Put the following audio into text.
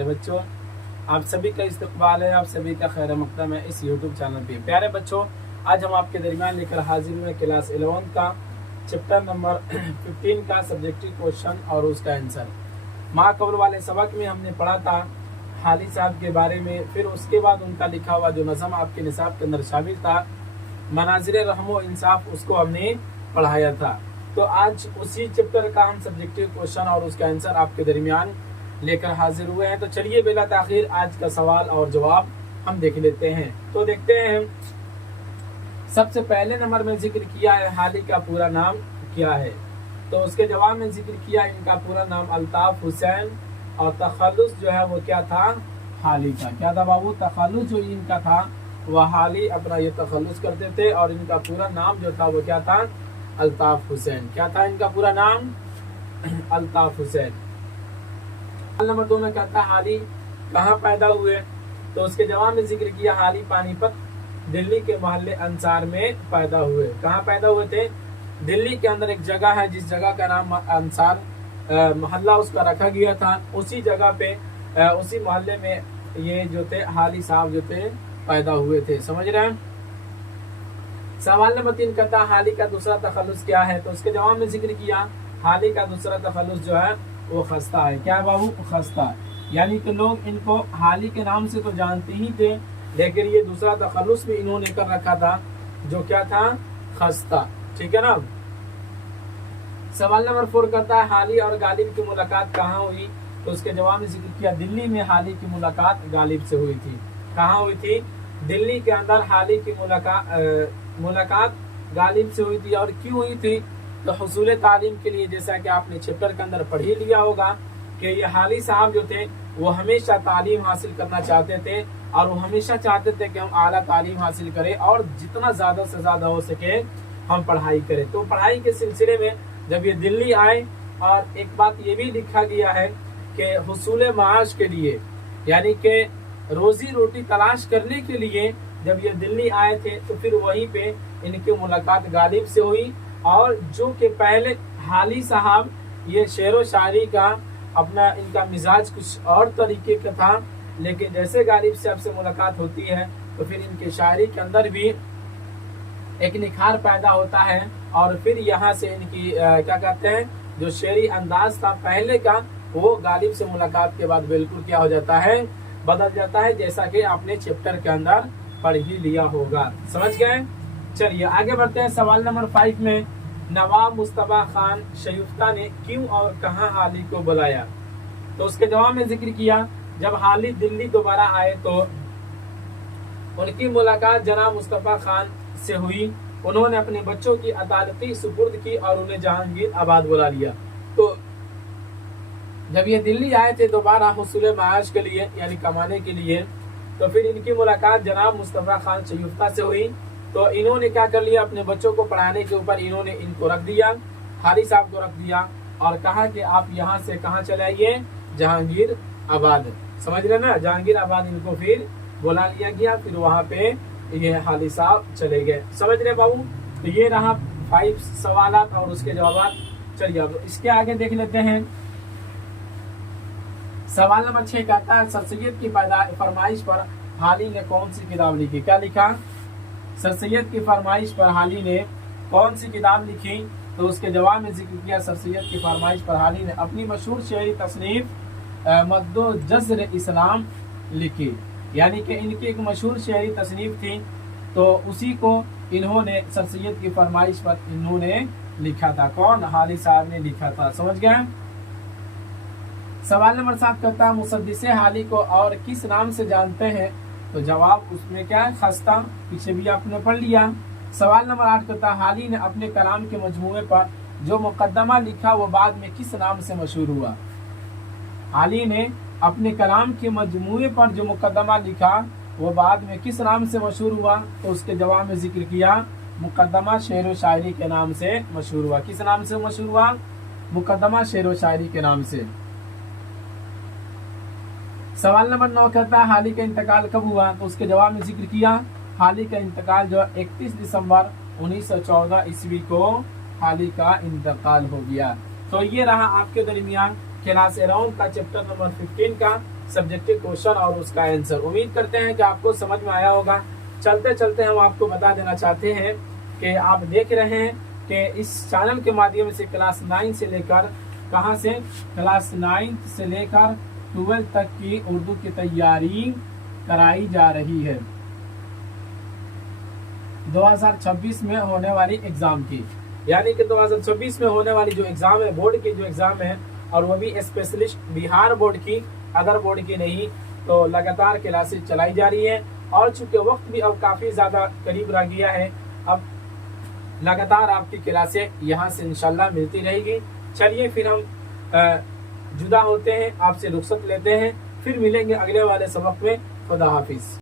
प्यारे बच्चों, आप सभी का इस्तकबाल है, आप सभी का खैर मक़दम है इस यूट्यूब चैनल पे। प्यारे बच्चों, आज हम आपके दरमियान लेकर हाजिर हुए क्लास 11 का चैप्टर नंबर 15 का सब्जेक्टिव क्वेश्चन और उसका आंसर। माँ कबल वाले सबक में हमने पढ़ा था हाली साहब के बारे में, फिर उसके बाद उनका लिखा हुआ जो नज़म आपके निसाब के अंदर शामिल था मनाज़िर रहमो इंसाफ, उसको हमने पढ़ाया था। तो आज उसी चैप्टर का हम सब्जेक्टिव क्वेश्चन और उसका आंसर आपके दरमियान लेकर हाजिर हुए हैं। तो चलिए बिला ताखिर आज का सवाल और जवाब हम देख लेते हैं। तो देखते हैं, सबसे पहले नंबर में जिक्र किया है हाली का पूरा नाम क्या है। तो उसके जवाब में जिक्र किया इनका पूरा नाम अल्ताफ हुसैन, और तखल्लुस जो है वो क्या था, हाली का। क्या था बाबू, तखल्लुस जो इनका था वह हाली अपना ये तखल्लुस करते थे, और इनका पूरा नाम जो था वो क्या था, अल्ताफ हुसैन। क्या था इनका पूरा नाम, अल्ताफ हुसैन। नंबर 2 में कहता हाली कहाँ पैदा हुए। तो उसके जवाब में जिक्र किया हाली पानीपत दिल्ली के मोहल्ले अंसार में पैदा हुए। कहाँ पैदा हुए थे, दिल्ली के अंदर एक जगह है जिस जगह का नाम अंसार मोहल्ला उसका रखा गया था, उसी जगह पे उसी मोहल्ले में ये जो थे हाली साहब जो थे पैदा हुए थे। समझ रहे हैं। सवाल नंबर 3 कहता हाली का दूसरा तखल्लुस क्या है। तो उसके जवाब में जिक्र किया हाली का दूसरा तखल्लुस जो है वो खस्ता है। क्या बाबू, खस्ता। यानी कि लोग इनको हाली के नाम से तो जानते ही थे, लेकिन ये दूसरा तखल्लुस भी इन्होंने कर रखा था जो क्या था, खस्ता। ठीक है ना। सवाल नंबर 4 करता है हाली और गालिब की मुलाकात कहाँ हुई। तो उसके जवाब में जिक्र किया दिल्ली में हाली की मुलाकात गालिब से हुई थी। कहाँ हुई थी, दिल्ली के अंदर हाली की मुलाकात गालिब से हुई थी। और क्यों हुई थी, तो हुसूल तालीम के लिए, जैसा कि आपने चैप्टर के अंदर पढ़ ही लिया होगा कि ये हाली साहब जो थे वो हमेशा तालीम हासिल करना चाहते थे, और वो हमेशा चाहते थे कि हम आला तालीम हासिल करें और जितना ज़्यादा से ज़्यादा हो सके हम पढ़ाई करें। तो पढ़ाई के सिलसिले में जब ये दिल्ली आए, और एक बात ये भी लिखा गया है कि हुसूल माश के लिए, यानी कि रोजी रोटी तलाश करने के लिए जब ये दिल्ली आए थे, तो फिर वहीं पे इनकी मुलाकात गालिब से हुई। और जो कि पहले हाली साहब ये शेर व शायरी का अपना इनका मिजाज कुछ और तरीके का था, लेकिन जैसे गालिब से आपसे मुलाकात होती है तो फिर इनके शायरी के अंदर भी एक निखार पैदा होता है, और फिर यहाँ से इनकी क्या कहते हैं, जो शेरी अंदाज था पहले का, वो गालिब से मुलाकात के बाद बिल्कुल क्या हो जाता है, बदल जाता है, जैसा कि आपने चैप्टर के अंदर पढ़ ही लिया होगा। समझ गए। चलिए आगे बढ़ते हैं। सवाल नंबर 5 में नवाब मुस्तफा खान शयूफ्ता ने क्यों और कहां हाली को बुलाया। तो उसके जवाब में जिक्र किया जब हाली दिल्ली दोबारा आए तो उनकी मुलाकात जनाब मुस्तफा खान से हुई। उन्होंने अपने बच्चों की अदालती सुपुर्द की और उन्हें जहांगीर आबाद बुला लिया। तो जब ये दिल्ली आए थे दोबारा हुसूल माश के लिए, यानी कमाने के लिए, तो फिर इनकी मुलाकात जनाब मुस्तफा खान शयूफ्ता से हुई। तो इन्होंने क्या कर लिया, अपने बच्चों को पढ़ाने के ऊपर इन्होंने इनको रख दिया, हाली साहब को रख दिया, और कहा कि आप यहाँ से कहाँ चले आइए, जहांगीर आबाद। समझ रहे ना, जहांगीर आबाद इनको फिर बुला लिया गया, फिर वहाँ पे ये हाली साहब चले गए। समझ रहे बाबू। तो ये रहा 5 सवालात और उसके जवाब। चलिए अब इसके आगे देख लेते हैं। सवाल नंबर 6 कहता है सर सैयद की फरमाइश पर हाली ने कौन सी किताब लिखी। क्या लिखा, सर सैयद की फरमाइश पर हाली ने कौन सी किताब लिखी। तो उसके जवाब में जिक्र किया सर सैयद की फरमाइश पर हाली ने अपनी मशहूर शेरी तसनीफ मद्दो जज़्र इस्लाम लिखी। यानी कि इनकी एक मशहूर शेरी तसनीफ थी, तो उसी को इन्होंने सर सैयद की फरमाइश पर इन्होंने लिखा था। कौन, हाली साहब ने लिखा था। समझ गए। सवाल नंबर 7 कहता है मुसद्दिसे हाली को और किस नाम से जानते हैं। तो जवाब उसमें क्या है, खस्ता। पीछे भी आपने पढ़ लिया। सवाल नंबर 8 कहता है हाली ने अपने कलाम के मजमूए पर जो मुकद्दमा लिखा वो बाद में किस नाम से मशहूर हुआ। हाली ने अपने कलाम के मजमूए पर जो मुकद्दमा लिखा वो बाद में किस नाम से मशहूर हुआ। तो उसके जवाब में जिक्र किया मुकद्दमा शेर व शायरी के नाम से मशहूर हुआ। किस नाम से मशहूर हुआ, मुकद्दमा शेर व शायरी के नाम से। सवाल नंबर 9 कहता है हाली का इंतकाल कब हुआ। तो उसके जवाब में जिक्र किया हाली का इंतकाल जो 31 दिसंबर 1914 ईस्वी को हाली का इंतकाल हो गया। तो ये रहा आपके दरमियान क्लास अराउंड का चैप्टर नंबर 15 का सब्जेक्टिव क्वेश्चन और उसका आंसर। उम्मीद करते हैं कि आपको समझ में आया होगा। चलते चलते हम आपको बता देना चाहते हैं कि आप देख रहे हैं कि इस चैनल के माध्यम से क्लास 9 से लेकर कहाँ से क्लास 9 से लेकर 12 तक की उर्दू की तैयारी कराई जा रही है 2026 में होने वाली एग्जाम की। यानी कि 2026 में होने वाली जो एग्जाम है, बोर्ड की जो एग्जाम है, और वो भी स्पेशलिस्ट बिहार बोर्ड की, अदर बोर्ड की नहीं, तो लगातार क्लासेस चलाई जा रही है। और चूंकि वक्त भी अब काफी ज्यादा करीब रह गया है, अब लगातार आपकी क्लासें यहाँ से इंशाल्लाह मिलती रहेगी। चलिए फिर हम जुदा होते हैं, आपसे रुखसत लेते हैं, फिर मिलेंगे अगले वाले सबक में। खुदा हाफिज।